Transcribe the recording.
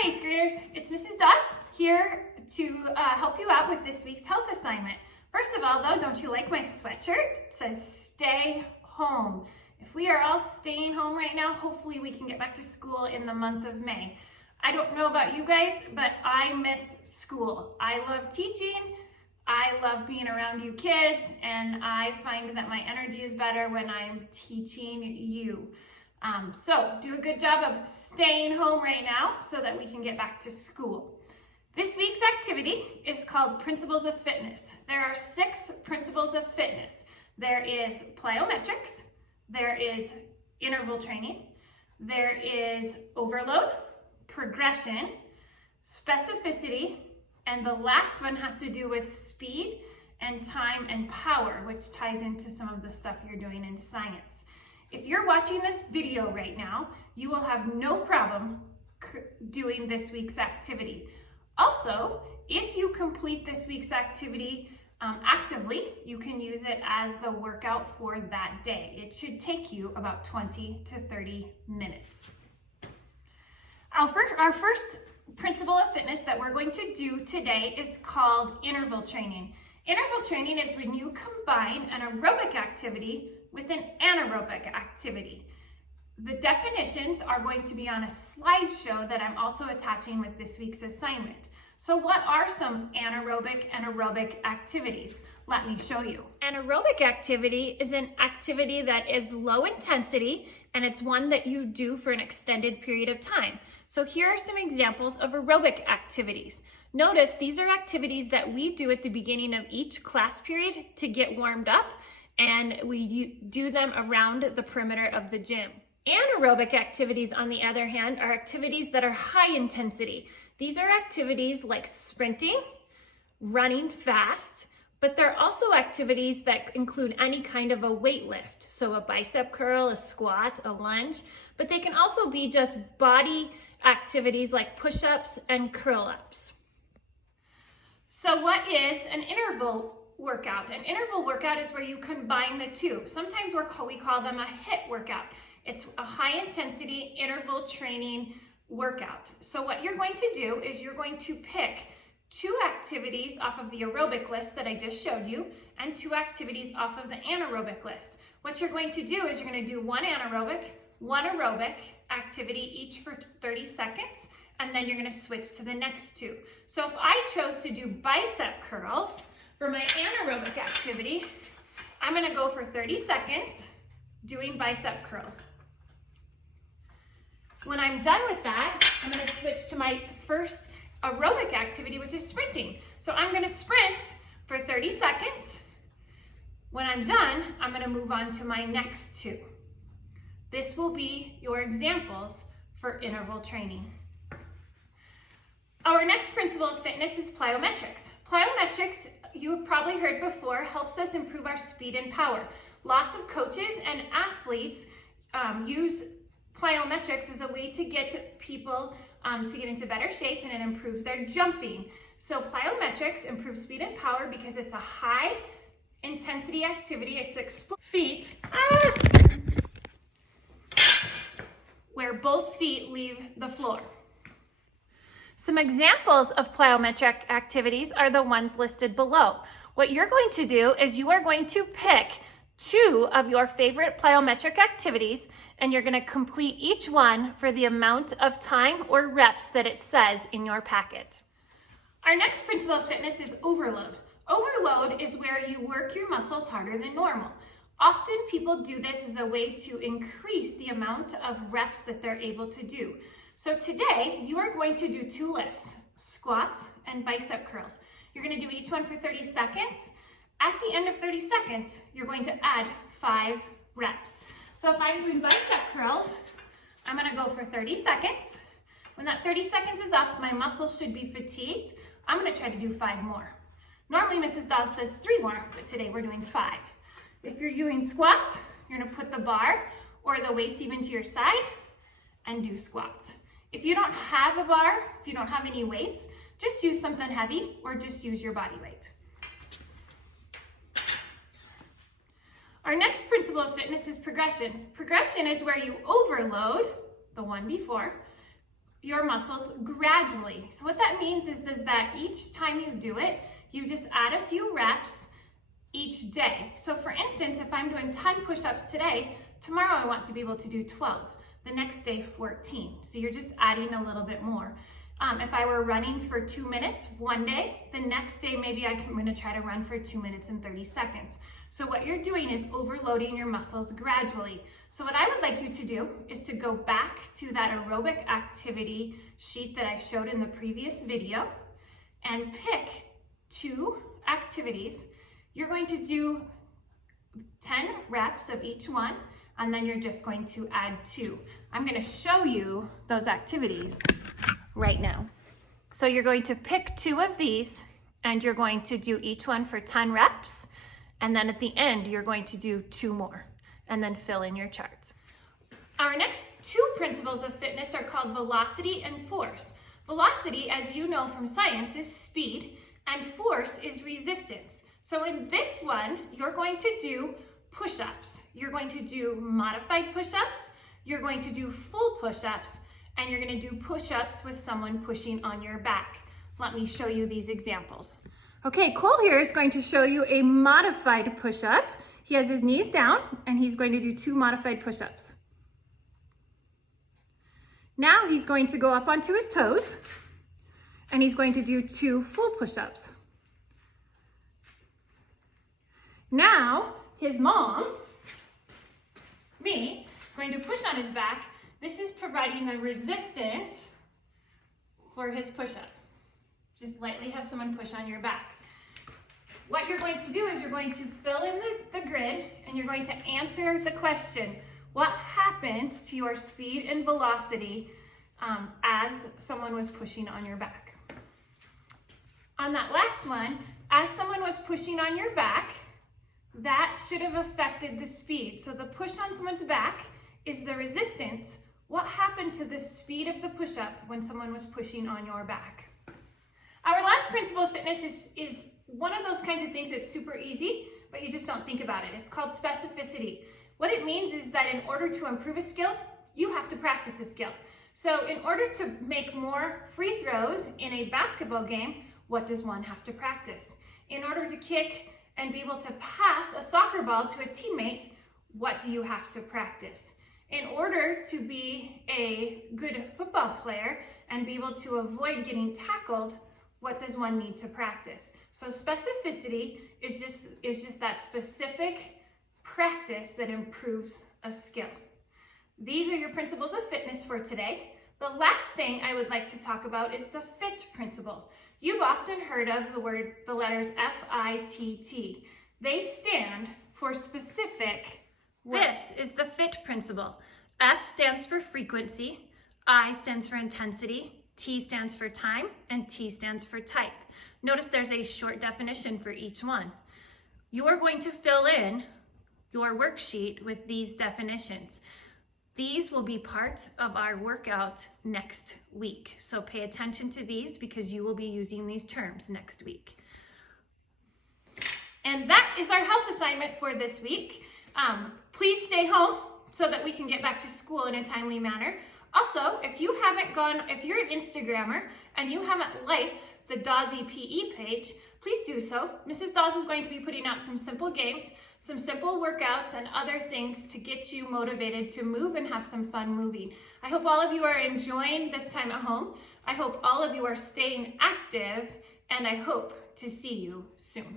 Hi, 8th graders. It's Mrs. Doss here to help you out with this week's health assignment. First of all, though, don't you like my sweatshirt? It says stay home. If we are all staying home right now, hopefully we can get back to school in the month of May. I don't know about you guys, but I miss school. I love teaching. I love being around you kids, and I find that my energy is better when I'm teaching you. So do a good job of staying home right now so that we can get back to school. This week's activity is called Principles of Fitness. There are 6 principles of fitness. There is plyometrics, there is interval training, there is overload, progression, specificity, and the last one has to do with speed and time and power, which ties into some of the stuff you're doing in science. If you're watching this video right now, you will have no problem doing this week's activity. Also, if you complete this week's activity actively, you can use it as the workout for that day. It should take you about 20 to 30 minutes. Our first principle of fitness that we're going to do today is called interval training. Interval training is when you combine an aerobic activity with an anaerobic activity. The definitions are going to be on a slideshow that I'm also attaching with this week's assignment. So what are some anaerobic and aerobic activities? Let me show you. An aerobic activity is an activity that is low intensity, and it's one that you do for an extended period of time. So here are some examples of aerobic activities. Notice these are activities that we do at the beginning of each class period to get warmed up, and we do them around the perimeter of the gym. Anaerobic activities, on the other hand, are activities that are high intensity. These are activities like sprinting, running fast, but they're also activities that include any kind of a weight lift. So a bicep curl, a squat, a lunge, but they can also be just body activities like push-ups and curl-ups. So what is an interval workout? An interval workout is where you combine the two. Sometimes we call them a HIIT workout. It's a high intensity interval training workout. So what you're going to do is you're going to pick 2 activities off of the aerobic list that I just showed you and 2 activities off of the anaerobic list. What you're going to do is you're going to do one anaerobic, one aerobic activity each for 30 seconds, and then you're going to switch to the next 2. So if I chose to do bicep curls for my anaerobic activity, I'm going to go for 30 seconds doing bicep curls. When I'm done with that, I'm going to switch to my first aerobic activity, which is sprinting. So I'm going to sprint for 30 seconds. When I'm done, I'm going to move on to my next 2. This will be your examples for interval training. Our next principle of fitness is plyometrics. Plyometrics, you have probably heard before, helps us improve our speed and power. Lots of coaches and athletes use plyometrics as a way to get people to get into better shape, and it improves their jumping. So plyometrics improves speed and power because it's a high intensity activity. It's feet where both feet leave the floor. Some examples of plyometric activities are the ones listed below. What you're going to do is you are going to pick 2 of your favorite plyometric activities, and you're going to complete each one for the amount of time or reps that it says in your packet. Our next principle of fitness is overload. Overload is where you work your muscles harder than normal. Often people do this as a way to increase the amount of reps that they're able to do. So today you are going to do 2 lifts, squats and bicep curls. You're going to do each one for 30 seconds. At the end of 30 seconds, you're going to add 5 reps. So if I'm doing bicep curls, I'm going to go for 30 seconds. When that 30 seconds is up, my muscles should be fatigued. I'm going to try to do 5 more. Normally Mrs. Dawes says 3 more, but today we're doing 5. If you're doing squats, you're going to put the bar or the weights even to your side and do squats. If you don't have a bar, if you don't have any weights, just use something heavy or just use your body weight. Our next principle of fitness is progression. Progression is where you overload, the one before, your muscles gradually. So what that means is that each time you do it, you just add a few reps each day. So for instance, if I'm doing 10 push-ups today, tomorrow I want to be able to do 12, the next day 14. So you're just adding a little bit more. If I were running for 2 minutes one day, the next day maybe I'm gonna try to run for 2 minutes and 30 seconds. So what you're doing is overloading your muscles gradually. So what I would like you to do is to go back to that aerobic activity sheet that I showed in the previous video and pick 2 activities. You're going to do 10 reps of each one, and then you're just going to add 2. I'm going to show you those activities right now. So you're going to pick 2 of these, and you're going to do each one for 10 reps, and then at the end, you're going to do 2 more, and then fill in your chart. Our next 2 principles of fitness are called velocity and force. Velocity, as you know from science, is speed, and force is resistance. So in this one, you're going to do push-ups. You're going to do modified push-ups, you're going to do full push-ups, and you're going to do push-ups with someone pushing on your back. Let me show you these examples. Okay, Cole here is going to show you a modified push-up. He has his knees down, and he's going to do 2 modified push-ups. Now he's going to go up onto his toes, and he's going to do 2 full push-ups. Now, his mom, me, is going to push on his back. This is providing the resistance for his push-up. Just lightly have someone push on your back. What you're going to do is you're going to fill in the grid, and you're going to answer the question, what happened to your speed and velocity as someone was pushing on your back? On that last one, as someone was pushing on your back, that should have affected the speed. So the push on someone's back is the resistance. What happened to the speed of the push-up when someone was pushing on your back? Our last principle of fitness is one of those kinds of things that's super easy, but you just don't think about it. It's called specificity. What it means is that in order to improve a skill, you have to practice a skill. So in order to make more free throws in a basketball game, what does one have to practice? In order to kick and be able to pass a soccer ball to a teammate, what do you have to practice? In order to be a good football player and be able to avoid getting tackled, what does one need to practice? So specificity is just that specific practice that improves a skill. These are your principles of fitness for today. The last thing I would like to talk about is the FIT principle. You've often heard of the letters F-I-T-T. They stand for specific work. This is the FIT principle. F stands for frequency, I stands for intensity, T stands for time, and T stands for type. Notice there's a short definition for each one. You are going to fill in your worksheet with these definitions. These will be part of our workout next week. So pay attention to these because you will be using these terms next week. And that is our health assignment for this week. Please stay home so that we can get back to school in a timely manner. Also, if you're an Instagrammer and you haven't liked the Dawsey PE page, please do so. Mrs. Dawes is going to be putting out some simple games, some simple workouts, and other things to get you motivated to move and have some fun moving. I hope all of you are enjoying this time at home. I hope all of you are staying active, and I hope to see you soon.